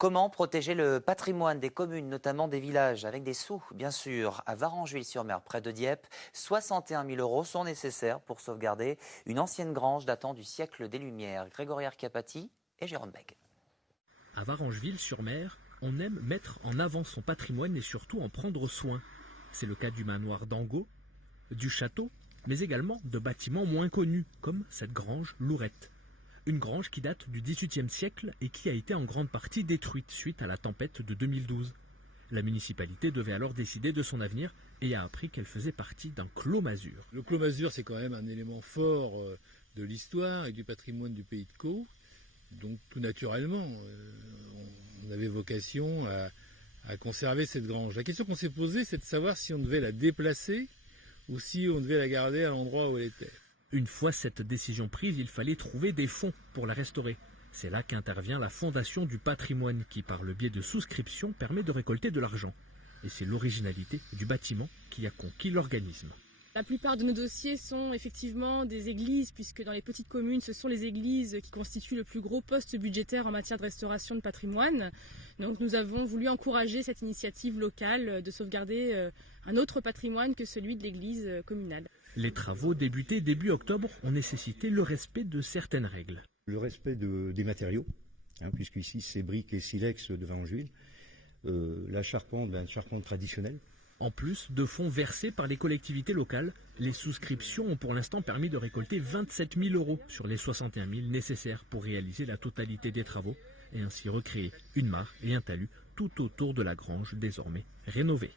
Comment protéger le patrimoine des communes, notamment des villages, avec des sous, bien sûr. À Varengeville-sur-Mer, près de Dieppe, 61 000 € sont nécessaires pour sauvegarder une ancienne grange datant du siècle des Lumières. Grégory Arcapati et Jérôme Beck. À Varengeville-sur-Mer, on aime mettre en avant son patrimoine et surtout en prendre soin. C'est le cas du manoir d'Angot, du château, mais également de bâtiments moins connus, comme cette grange Lourette. Une grange qui date du XVIIIe siècle et qui a été en grande partie détruite suite à la tempête de 2012. La municipalité devait alors décider de son avenir et a appris qu'elle faisait partie d'un clos masure. Le clos masure, c'est quand même un élément fort de l'histoire et du patrimoine du pays de Caux. Donc tout naturellement, on avait vocation à conserver cette grange. La question qu'on s'est posée, c'est de savoir si on devait la déplacer ou si on devait la garder à l'endroit où elle était. Une fois cette décision prise, il fallait trouver des fonds pour la restaurer. C'est là qu'intervient la Fondation du patrimoine qui, par le biais de souscription, permet de récolter de l'argent. Et c'est l'originalité du bâtiment qui a conquis l'organisme. La plupart de nos dossiers sont effectivement des églises, puisque dans les petites communes, ce sont les églises qui constituent le plus gros poste budgétaire en matière de restauration de patrimoine. Donc nous avons voulu encourager cette initiative locale de sauvegarder un autre patrimoine que celui de l'église communale. Les travaux débutés début octobre ont nécessité le respect de certaines règles. Le respect des matériaux, puisqu'ici c'est briques et silex de Varengeville. La charpente, une charpente traditionnelle. En plus de fonds versés par les collectivités locales, les souscriptions ont pour l'instant permis de récolter 27 000 € sur les 61 000 nécessaires pour réaliser la totalité des travaux et ainsi recréer une mare et un talus tout autour de la grange désormais rénovée.